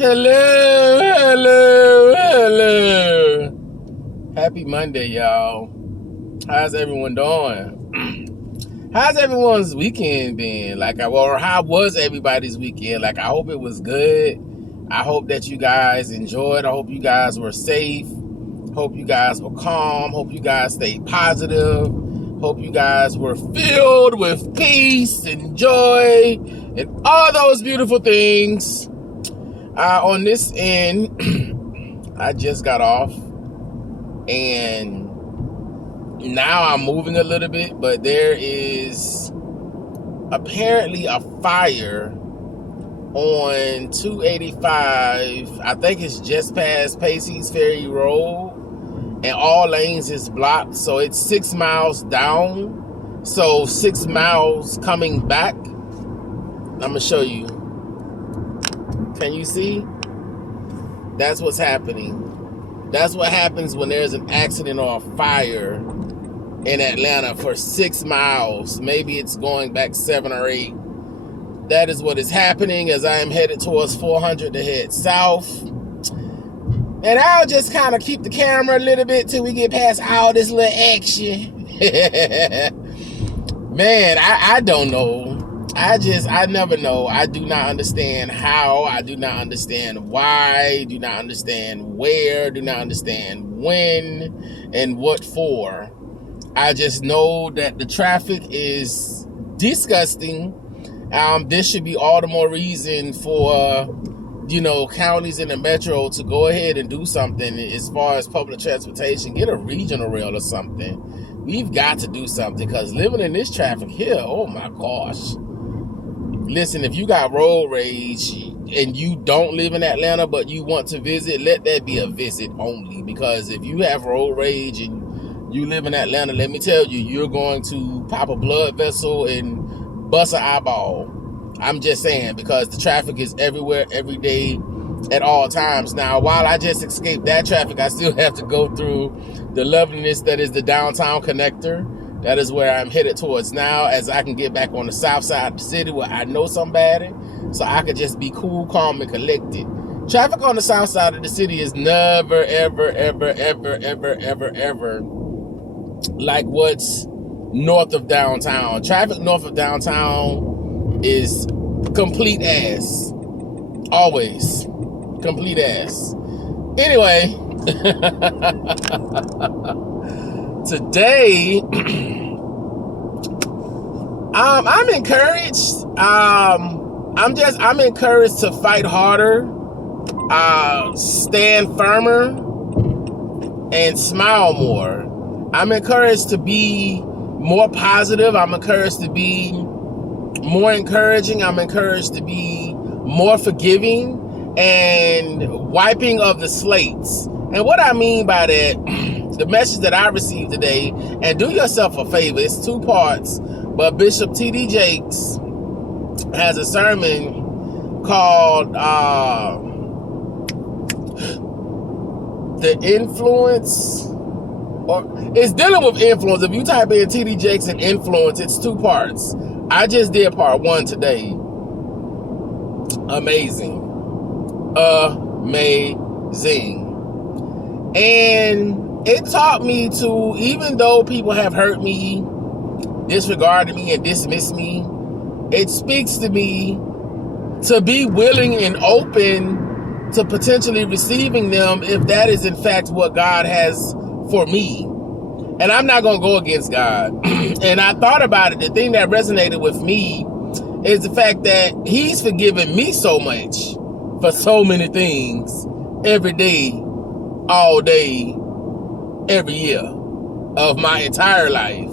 Hello. Happy Monday, y'all. How's everyone doing? How's everyone's weekend been? Or how was everybody's weekend? I hope it was good. I hope that you guys enjoyed. I hope you guys were safe. Hope you guys were calm. Hope you guys stayed positive. Hope you guys were filled with peace and joy and all those beautiful things. On this end, I just got off and now I'm moving a little bit, but there is apparently a fire on 285. I think it's just past Pacey's Ferry Road, and all lanes is blocked. So it's 6 miles down, so 6 miles coming back. I'm gonna show you. Can you see? That's what's happening. That's what happens when there's an accident or a fire in Atlanta for 6 miles. Maybe it's going back 7 or 8. That is what is happening as I am headed towards 400 to head south. And I'll just kind of keep the camera a little bit till we get past all this little action. Man, I don't know. I never know. I do not understand how. I do not understand why. Do not understand where. Do not understand when and what for. I just know that the traffic is disgusting. This should be all the more reason for, counties in the metro to go ahead and do something as far as public transportation. Get a regional rail or something. We've got to do something because living in this traffic here, oh my gosh. Listen, if you got road rage and you don't live in Atlanta but you want to visit, let that be a visit only. Because if you have road rage and you live in Atlanta, let me tell you, you're going to pop a blood vessel and bust an eyeball. I'm just saying, because the traffic is everywhere, every day, at all times. Now, while I just escaped that traffic, I still have to go through the loveliness that is the downtown connector. That is where I'm headed towards now, as I can get back on the south side of the city where I know somebody, so I could just be cool, calm, and collected. Traffic on the south side of the city is never, ever, ever, ever, ever, ever, ever like what's north of downtown. Traffic north of downtown is complete ass. Always. Complete ass. Anyway, today, I'm encouraged. I'm encouraged to fight harder, stand firmer, and smile more. I'm encouraged to be more positive. I'm encouraged to be more encouraging. I'm encouraged to be more forgiving and wiping of the slates. And what I mean by that, the message that I received today, and do yourself a favor, it's 2 parts, but Bishop T.D. Jakes has a sermon called The Influence, or it's dealing with influence. If you type in T.D. Jakes and influence, it's 2 parts. I just did part 1 today. Amazing. And it taught me to, even though people have hurt me, disregarded me, and dismissed me, it speaks to me to be willing and open to potentially receiving them if that is in fact what God has for me. And I'm not going to go against God. And I thought about it. The thing that resonated with me is the fact that He's forgiven me so much for so many things every day, all day, every year of my entire life.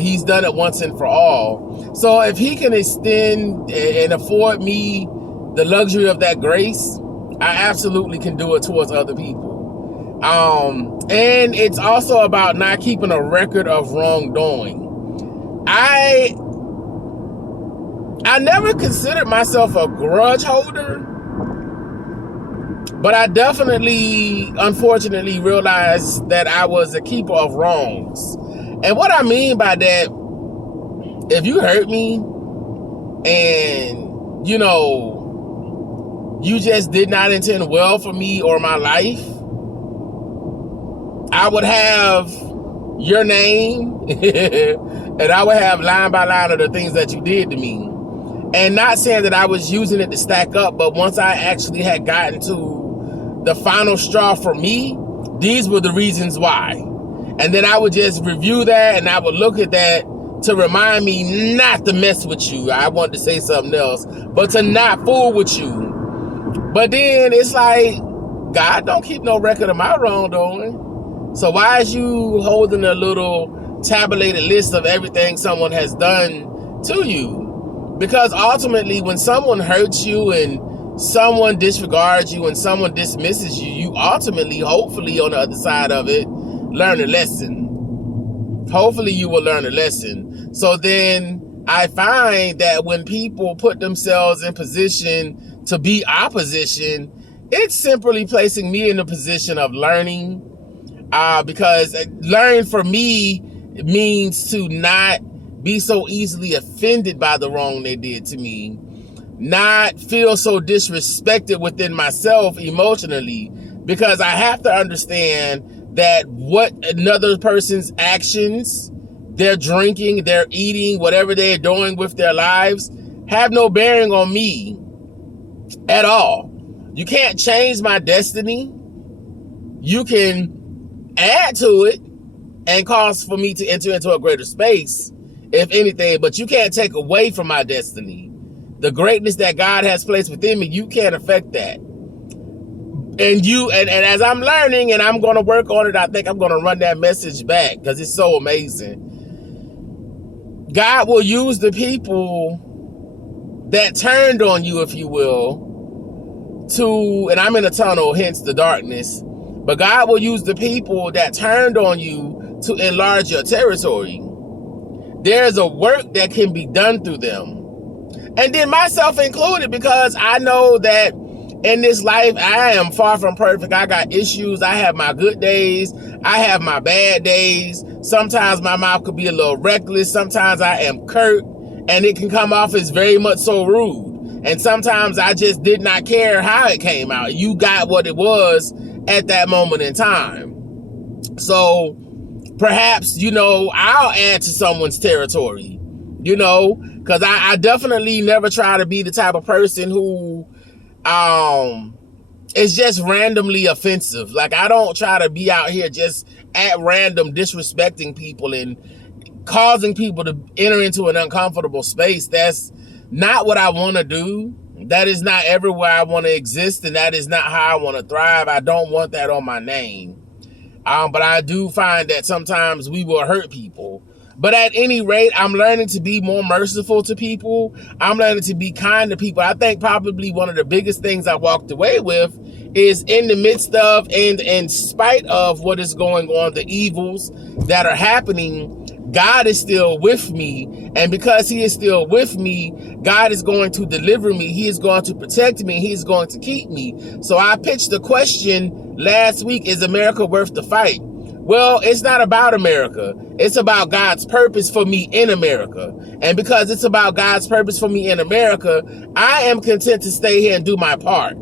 He's done it once and for all. So if He can extend and afford me the luxury of that grace, I absolutely can do it towards other people. And it's also about not keeping a record of wrongdoing. I never considered myself a grudge holder, but I definitely, unfortunately, realized that I was a keeper of wrongs. And what I mean by that, if you hurt me and, you just did not intend well for me or my life, I would have your name and I would have line by line of the things that you did to me. And not saying that I was using it to stack up, but once I actually had gotten to the final straw for me, these were the reasons why. And then I would just review that and I would look at that to remind me not to mess with you. I wanted to say something else, but to not fool with you. But then it's like, God don't keep no record of my wrongdoing. So why is you holding a little tabulated list of everything someone has done to you? Because ultimately, when someone hurts you and someone disregards you and someone dismisses you, you ultimately, hopefully on the other side of it, learn a lesson. Hopefully you will learn a lesson. So then I find that when people put themselves in position to be opposition, it's simply placing me in a position of learning. Because learn for me means to not be so easily offended by the wrong they did to me, not feel so disrespected within myself emotionally, because I have to understand that what another person's actions, their drinking, their eating, whatever they're doing with their lives, have no bearing on me at all. You can't change my destiny. You can add to it and cause for me to enter into a greater space, if anything, but you can't take away from my destiny. The greatness that God has placed within me, you can't affect that. And as I'm learning and I'm going to work on it, I think I'm going to run that message back because it's so amazing. God will use the people that turned on you, if you will, and I'm in a tunnel, hence the darkness, but God will use the people that turned on you to enlarge your territory. There's a work that can be done through them. And then myself included, because I know that in this life, I am far from perfect. I got issues. I have my good days. I have my bad days. Sometimes my mouth could be a little reckless. Sometimes I am curt, and it can come off as very much so rude. And sometimes I just did not care how it came out. You got what it was at that moment in time. So perhaps, I'll add to someone's territory, because I definitely never try to be the type of person who is just randomly offensive. Like, I don't try to be out here just at random disrespecting people and causing people to enter into an uncomfortable space. That's not what I want to do. That is not everywhere I want to exist, and that is not how I want to thrive. I don't want that on my name. But I do find that sometimes we will hurt people. But at any rate, I'm learning to be more merciful to people. I'm learning to be kind to people. I think probably one of the biggest things I walked away with is, in the midst of and in spite of what is going on, the evils that are happening, God is still with me. And because he is still with me, God is going to deliver me. He is going to protect me. He is going to keep me. So I pitched the question last week, is America worth the fight? Well, it's not about America. It's about God's purpose for me in America. And because it's about God's purpose for me in America, I am content to stay here and do my part.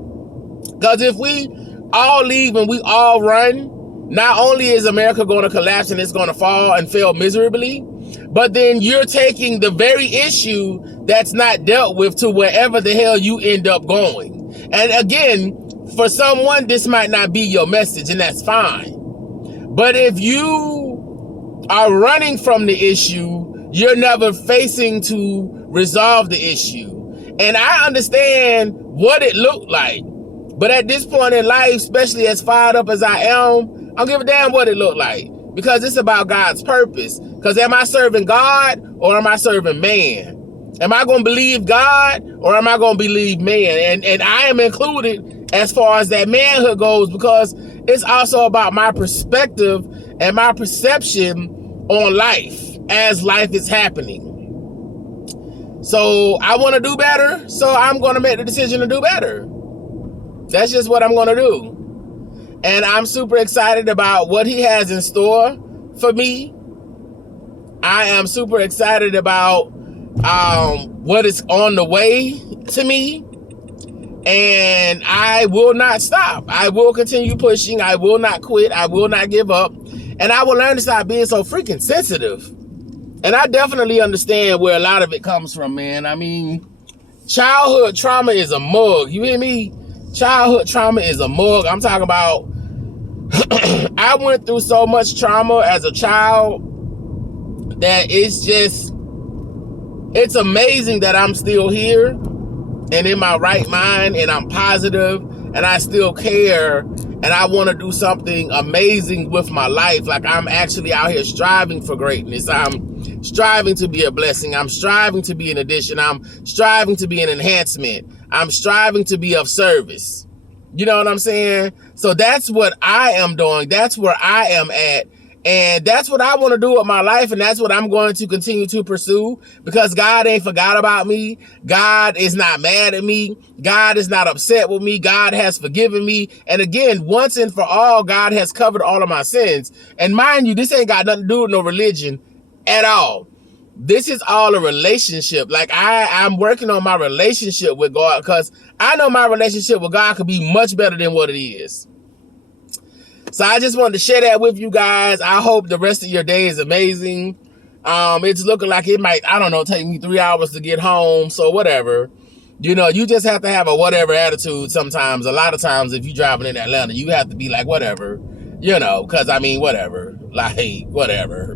Because if we all leave and we all run, not only is America going to collapse and it's going to fall and fail miserably, but then you're taking the very issue that's not dealt with to wherever the hell you end up going. And again, for someone, this might not be your message, and that's fine. But if you are running from the issue, you're never facing to resolve the issue. And I understand what it looked like. But at this point in life, especially as fired up as I am, I don't give a damn what it looked like. Because it's about God's purpose. Because am I serving God or am I serving man? Am I going to believe God or am I going to believe man? And I am included as far as that manhood goes, because it's also about my perspective and my perception on life as life is happening. So I want to do better, so I'm going to make the decision to do better. That's just what I'm going to do. And I'm super excited about what he has in store for me. I am super excited about what is on the way to me. And I will not stop. I will continue pushing. I will not quit. I will not give up. And I will learn to stop being so freaking sensitive. And I definitely understand where a lot of it comes from, man. I mean, childhood trauma is a mug. You hear me? Childhood trauma is a mug. I'm talking about I went through so much trauma as a child that it's amazing that I'm still here and in my right mind, and I'm positive, and I still care, and I want to do something amazing with my life. Like, I'm actually out here striving for greatness. I'm striving to be a blessing. I'm striving to be an addition. I'm striving to be an enhancement. I'm striving to be of service. You know what I'm saying? So that's what I am doing. That's where I am at. And that's what I want to do with my life, and that's what I'm going to continue to pursue, because God ain't forgot about me. God is not mad at me. God is not upset with me. God has forgiven me. And again, once and for all, God has covered all of my sins. And mind you, this ain't got nothing to do with no religion at all. This is all a relationship. Like, I'm working on my relationship with God, because I know my relationship with God could be much better than what it is. So I just wanted to share that with you guys. I hope the rest of your day is amazing. It's looking like it might, I don't know, take me 3 hours to get home. So whatever. You know, you just have to have a whatever attitude sometimes. A lot of times if you're driving in Atlanta, you have to be like, whatever. You know, because I mean, whatever. Like, whatever.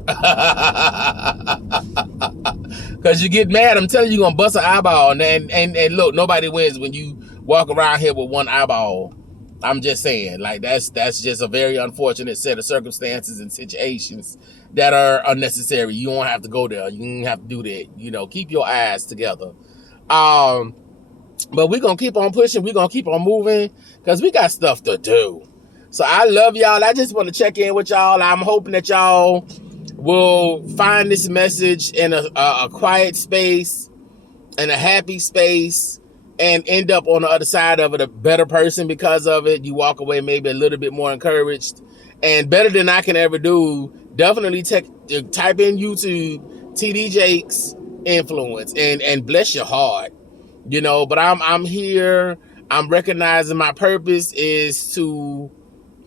Because you get mad, I'm telling you, you're going to bust an eyeball. And look, nobody wins when you walk around here with one eyeball. I'm just saying, like, that's just a very unfortunate set of circumstances and situations that are unnecessary. You don't have to go there. You don't have to do that. You know, keep your eyes together. But we're going to keep on pushing. We're going to keep on moving, because we got stuff to do. So I love y'all. I just want to check in with y'all. I'm hoping that y'all will find this message in a quiet space, in a happy space, and end up on the other side of it a better person because of it. You walk away maybe a little bit more encouraged, and better than I can ever do. Definitely type in YouTube TD Jakes influence and bless your heart, you know. But I'm here. I'm recognizing my purpose is to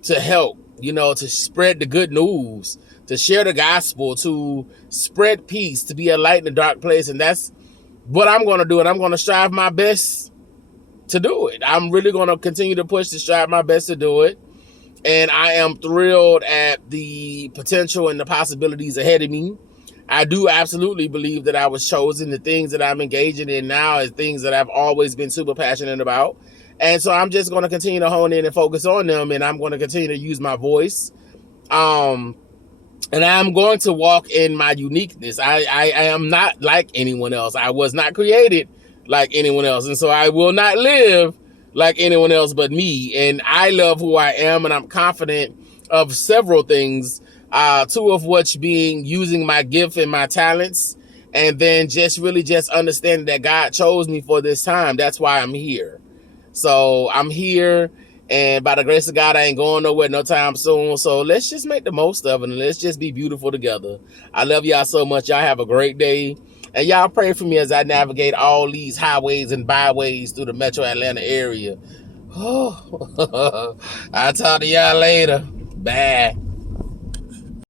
help, you know, to spread the good news, to share the gospel, to spread peace, to be a light in a dark place. And that's what I'm going to do, and I'm going to strive my best to do it. I'm really going to continue to push to strive my best to do it. And I am thrilled at the potential and the possibilities ahead of me. I do absolutely believe that I was chosen. The things that I'm engaging in now is things that I've always been super passionate about. And so I'm just going to continue to hone in and focus on them, and I'm going to continue to use my voice. And I'm going to walk in my uniqueness. I am not like anyone else. I was not created like anyone else. And so I will not live like anyone else but me. And I love who I am, and I'm confident of several things. Two of which being using my gift and my talents, and then just really just understanding that God chose me for this time. That's why I'm here. So I'm here. And by the grace of God, I ain't going nowhere no time soon. So let's just make the most of it, and let's just be beautiful together. I love y'all so much. Y'all have a great day. And y'all pray for me as I navigate all these highways and byways through the metro Atlanta area. I'll talk to y'all later. Bye.